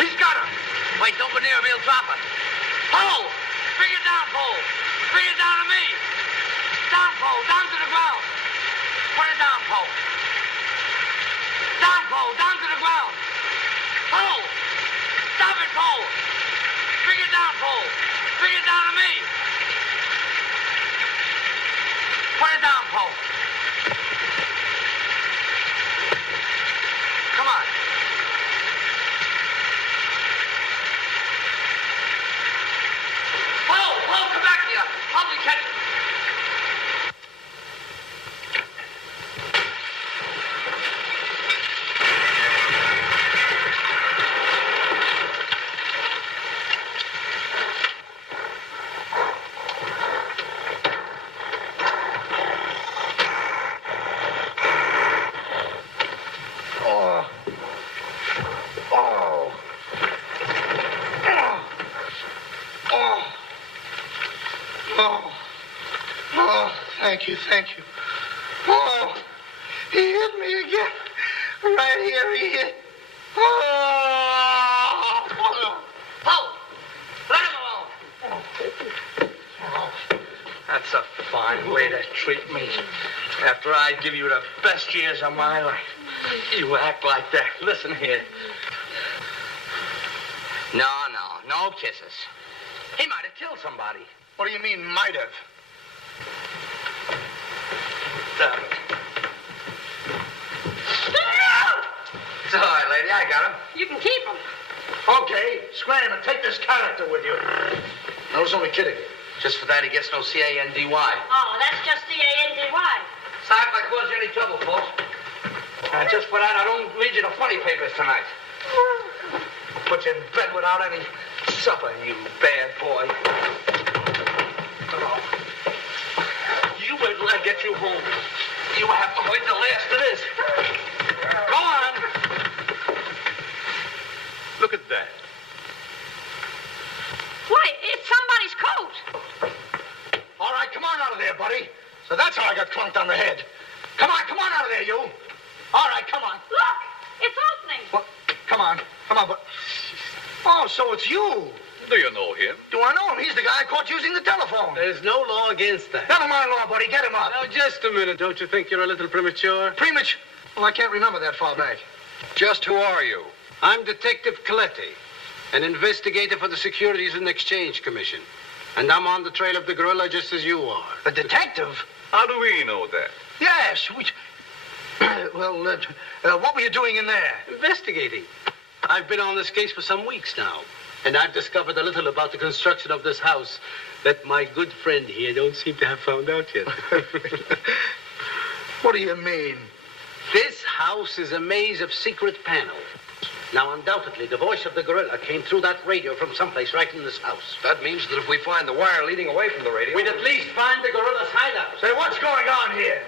He's got her. Wait, don't go near him. He'll drop her. Poe! Bring it down, Poe. Bring it down to me. Down, Poe. Down to the ground. Put it down, Poe. Down, Poe. Down to the ground. Poe! Stop it, Poe. Bring it down, Poe. Bring it down to me. Put it down, Poe. Help me catch it. Thank you. Oh, he hit me again. Right here, he hit. Oh! Oh! Let him alone. That's a fine way to treat me. After I give you the best years of my life, you act like that. Listen here. No kisses. He might have killed somebody. What do you mean, might have? It's all right, lady. I got him. You can keep him. Okay, scram and take this character with you. I was only kidding. Just for that, he gets no C-A-N-D-Y. Oh, that's just C-A-N-D-Y. Sorry if I caused you any trouble, folks. Just for that, I don't read you the funny papers tonight. Put you in bed without any supper, you bad boy. Oh. You wait till I get you home. You have to wait the last of this. Go on. Look at that. Why, it's somebody's coat. All right, come on out of there, buddy. So that's how I got clunked on the head. Come on out of there, you. All right, come on. Look, it's opening. What? Come on, but... Oh, so it's you. Do you know him? Do I know him? He's the guy I caught using the telephone. There's no law against that. Never mind law, buddy. Get him up. Now, just a minute. Don't you think you're a little premature? Premature? Well, I can't remember that far back. Just who are you? I'm Detective Coletti, an investigator for the Securities and Exchange Commission. And I'm on the trail of the gorilla just as you are. A detective? How do we know that? Yes, we... Well, what were you doing in there? Investigating. I've been on this case for some weeks now. And I've discovered a little about the construction of this house that my good friend here don't seem to have found out yet. What do you mean? This house is a maze of secret panels. Now, undoubtedly, the voice of the gorilla came through that radio from someplace right in this house. That means that if we find the wire leading away from the radio... We'd at least find the gorilla's hideout. Say, what's going on here?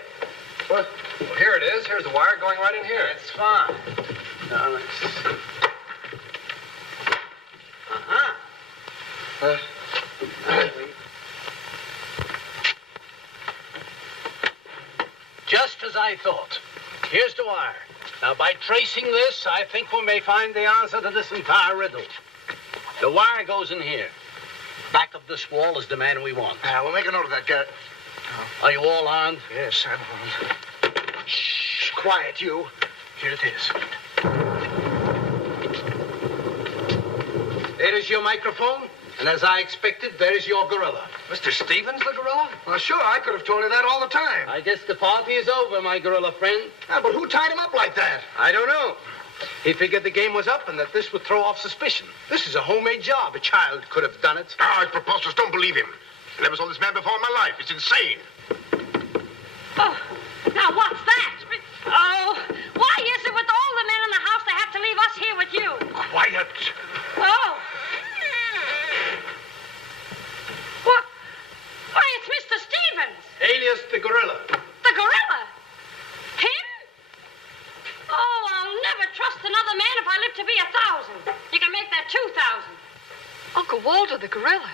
What? Well, here it is. Here's the wire going right in here. That's fine. Now, let's see. Just as I thought. Here's the wire. Now, by tracing this, I think we may find the answer to this entire riddle. The wire goes in here. Back of this wall is the man we want. We'll make a note of that, Garrett. Are you all armed? Yes, I'm armed. Shh, quiet, you. Here it is. There is your microphone, and as I expected, there is your gorilla. Mr. Stevens, the gorilla? Well, sure, I could have told you that all the time. I guess the party is over, my gorilla friend. But who tied him up like that? I don't know. He figured the game was up and that this would throw off suspicion. This is a homemade job. A child could have done it. It's preposterous. Don't believe him. I never saw this man before in my life. It's insane. Oh, now what's that? Oh, why is it with all the men in the house they have to leave us here with you? Quiet. Oh. What? Why, it's Mr. Stevens. Alias the gorilla. The gorilla? Him? Oh, I'll never trust another man if I live to be 1,000. You can make that 2,000. Uncle Walter, the gorilla.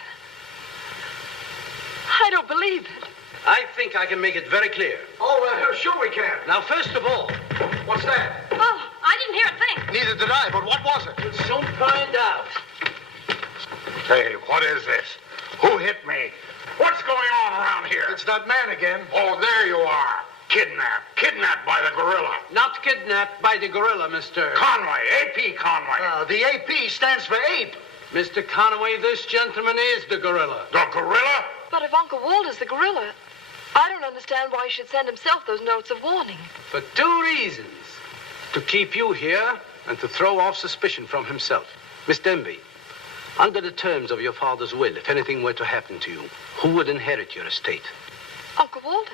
I don't believe it. I think I can make it very clear. Oh, sure we can. Now, first of all, What's that? Oh, I didn't hear a thing. Neither did I, but what was it? we'll soon find out. Hey, what is this? Who hit me? What's going on around here? It's that man again. Oh, there you are. Kidnapped. Kidnapped by the gorilla. Not kidnapped by the gorilla, Mr. Conway. A.P. Conway. The AP stands for ape. Mr. Conway, this gentleman is the gorilla. The gorilla? But if Uncle Walter's the gorilla, I don't understand why he should send himself those notes of warning. For two reasons. To keep you here and to throw off suspicion from himself. Miss Denby, Under the terms of your father's will, if anything were to happen to you, who would inherit your estate? Uncle Walter.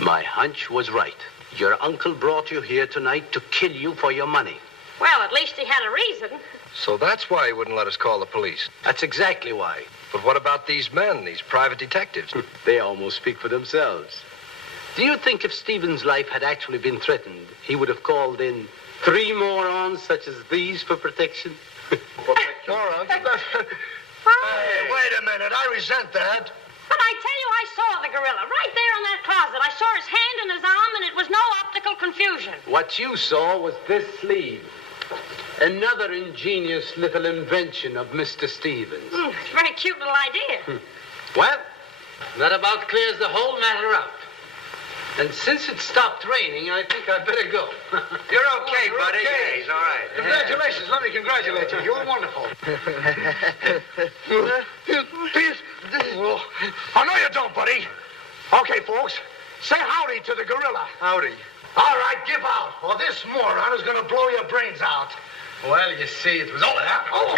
My hunch was right. Your uncle brought you here tonight to kill you for your money. Well, at least he had a reason. So that's why he wouldn't let us call the police. That's exactly why. But what about these men, these private detectives? They almost speak for themselves. Do you think if Stephen's life had actually been threatened, he would have called in 3 morons such as these for protection? Morons? Hey, wait a minute. I resent that. But I tell you, I saw the gorilla right there in that closet. I saw his hand and his arm, and it was no optical confusion. What you saw was this sleeve. Another ingenious little invention of Mr. Stevens. It's a very cute little idea. Well, that about clears the whole matter up. And since it stopped raining, I think I'd better go. You're okay, buddy. okay. Yeah, he's all right. Congratulations. Let me congratulate you. You were wonderful. Oh, no, you don't, buddy. Okay, folks. Say howdy to the gorilla. Howdy. All right, give out, or this moron is going to blow your brains out. Well, you see, it was all that. Oh,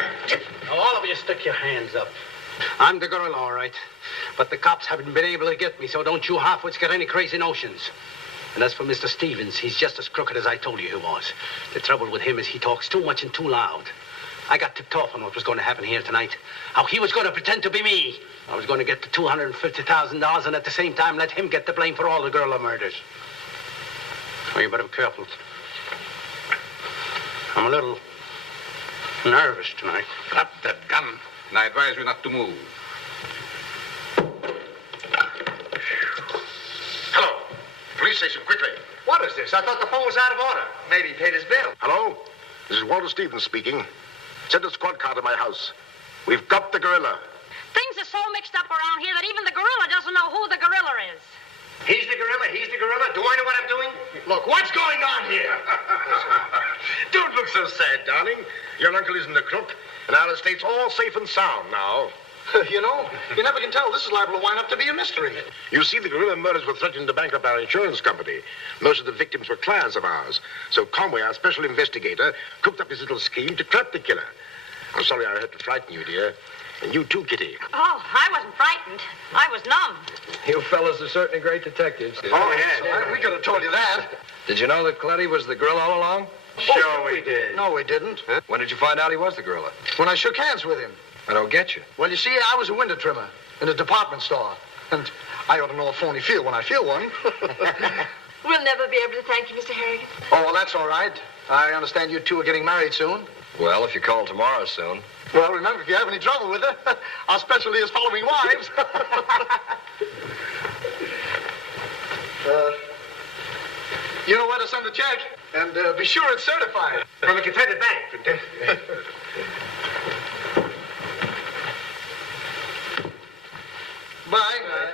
now, all of you stick your hands up. I'm the gorilla, all right. But the cops haven't been able to get me, so don't you halfwits get any crazy notions. And as for Mr. Stevens, he's just as crooked as I told you he was. The trouble with him is he talks too much and too loud. I got tipped off on what was going to happen here tonight. How he was going to pretend to be me. I was going to get the $250,000 and at the same time let him get the blame for all the gorilla murders. Well, you better be careful. I'm a little nervous tonight. Drop that gun, and I advise you not to move. Hello. Police station, quickly. What is this? I thought the phone was out of order. Maybe he paid his bill. Hello? This is Walter Stevens speaking. Send a squad car to my house. We've got the gorilla. Things are so mixed up around here that even the gorilla doesn't know who the gorilla is. He's the gorilla. He's the gorilla. Do I know what I'm doing? Look, what's going on here? Don't look so sad, darling. Your uncle isn't a crook, and our estate's all safe and sound now. You know, you never can tell. This is liable to wind up to be a mystery. You see, the gorilla murders were threatening to bankrupt our insurance company. Most of the victims were clients of ours. So Conway, our special investigator, cooked up his little scheme to trap the killer. I'm sorry I had to frighten you, dear. And you too, Kitty. Oh, I wasn't frightened. I was numb. You fellas are certainly great detectives. Oh, yes. We could have told you that. Did you know that Coletti was the gorilla all along? Sure we did. No, we didn't. Huh? When did you find out he was the gorilla? When I shook hands with him. I don't get you. Well, you see, I was a window trimmer in a department store. And I ought to know a phony feel when I feel one. We'll never be able to thank you, Mr. Harrigan. Oh, well, that's all right. I understand you two are getting married soon. Well, if you call tomorrow soon. Well, remember, if you have any trouble with her, our specialty is following wives. You know where to send the check, and be sure it's certified. From a Confederate bank. Bye.